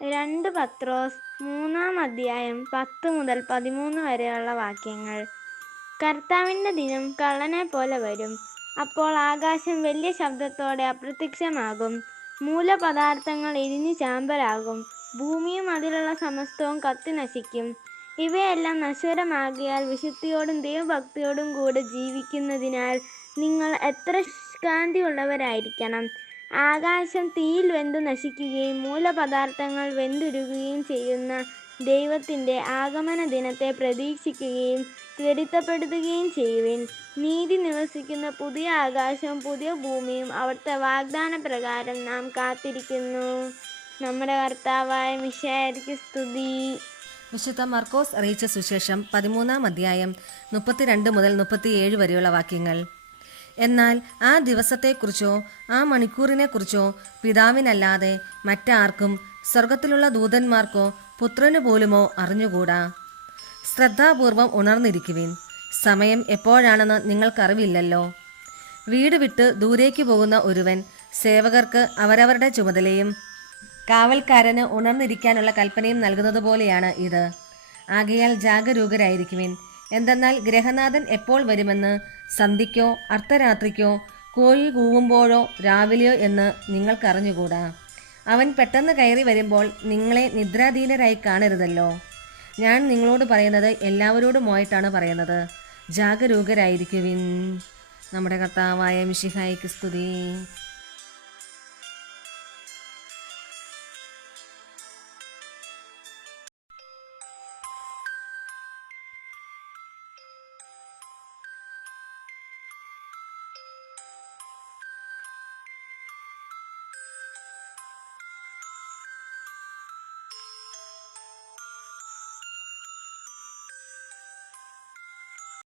2 പത്രോസ് 3-ാം അധ്യായം 10 മുതൽ 13 വരെയുള്ള വാക്യങ്ങൾ. കർത്താവിൻ്റെ ദിനം കള്ളനെ പോലെ വരും. അപ്പോൾ ആകാശം വലിയ ശബ്ദത്തോടെ അപ്രത്യക്ഷമാകും. മൂലപദാർത്ഥങ്ങൾ എരിഞ്ഞു ചാമ്പലാകും. ഭൂമിയും അതിലുള്ള സമസ്തവും കത്തി നശിക്കും. ഇവയെല്ലാം നശ്വരമാകയാൽ വിശുദ്ധിയോടും ദൈവഭക്തിയോടും കൂടെ ജീവിക്കുന്നതിനാൽ നിങ്ങൾ എത്ര ശുഷ്കാന്തിയുള്ളവരായിരിക്കണം. ആകാശം തീയിൽ വെന്തു നശിക്കുകയും മൂലപദാർത്ഥങ്ങൾ വെന്തുരുകുകയും ചെയ്യുന്ന ദൈവത്തിൻ്റെ ആഗമന ദിനത്തെ പ്രതീക്ഷിക്കുകയും ത്വരിതപ്പെടുത്തുകയും ചെയ്യുവിൻ. നീതി നിവസിക്കുന്ന പുതിയ ആകാശവും പുതിയ ഭൂമിയും അവിടുത്തെ വാഗ്ദാന പ്രകാരം നാം കാത്തിരിക്കുന്നു. നമ്മുടെ കർത്താവായ മിശിഹായ്ക്ക് സ്തുതി. വിശുദ്ധ മർക്കോസ് അറിയിച്ച സുശേഷം 13-ാം അധ്യായം 32 മുതൽ 37 വരെയുള്ള വാക്യങ്ങൾ. എന്നാൽ ആ ദിവസത്തെക്കുറിച്ചോ ആ മണിക്കൂറിനെക്കുറിച്ചോ പിതാവിനല്ലാതെ മറ്റാർക്കും സ്വർഗത്തിലുള്ള ദൂതന്മാർക്കോ പുത്രനു പോലുമോ അറിഞ്ഞുകൂടാ. ശ്രദ്ധാപൂർവം ഉണർന്നിരിക്കുവിൻ. സമയം എപ്പോഴാണെന്ന് നിങ്ങൾക്കറിവില്ലല്ലോ. വീട് വിട്ട് ദൂരേക്ക് പോകുന്ന ഒരുവൻ സേവകർക്ക് അവരവരുടെ ചുമതലയും കാവൽക്കാരന് ഉണർന്നിരിക്കാനുള്ള കൽപ്പനയും നൽകുന്നത് പോലെയാണ് ഇത്. ആകയാൽ ജാഗരൂകരായിരിക്കുവിൻ. എന്തെന്നാൽ ഗ്രഹനാഥൻ എപ്പോൾ വരുമെന്ന് സന്ധ്യയ്ക്കോ അർദ്ധരാത്രിക്കോ കോഴി കൂവുമ്പോഴോ രാവിലെയോ എന്ന് നിങ്ങൾക്കറിഞ്ഞുകൂടാ. അവൻ പെട്ടെന്ന് കയറി വരുമ്പോൾ നിങ്ങളെ നിദ്രാധീനരായി കാണരുതല്ലോ. ഞാൻ നിങ്ങളോട് പറയുന്നത് എല്ലാവരോടുമായിട്ടാണ് പറയുന്നത്. ജാഗരൂകരായിരിക്കുവിൻ. നമ്മുടെ കർത്താവായ മിശിഹായ്ക്ക് സ്തുതി.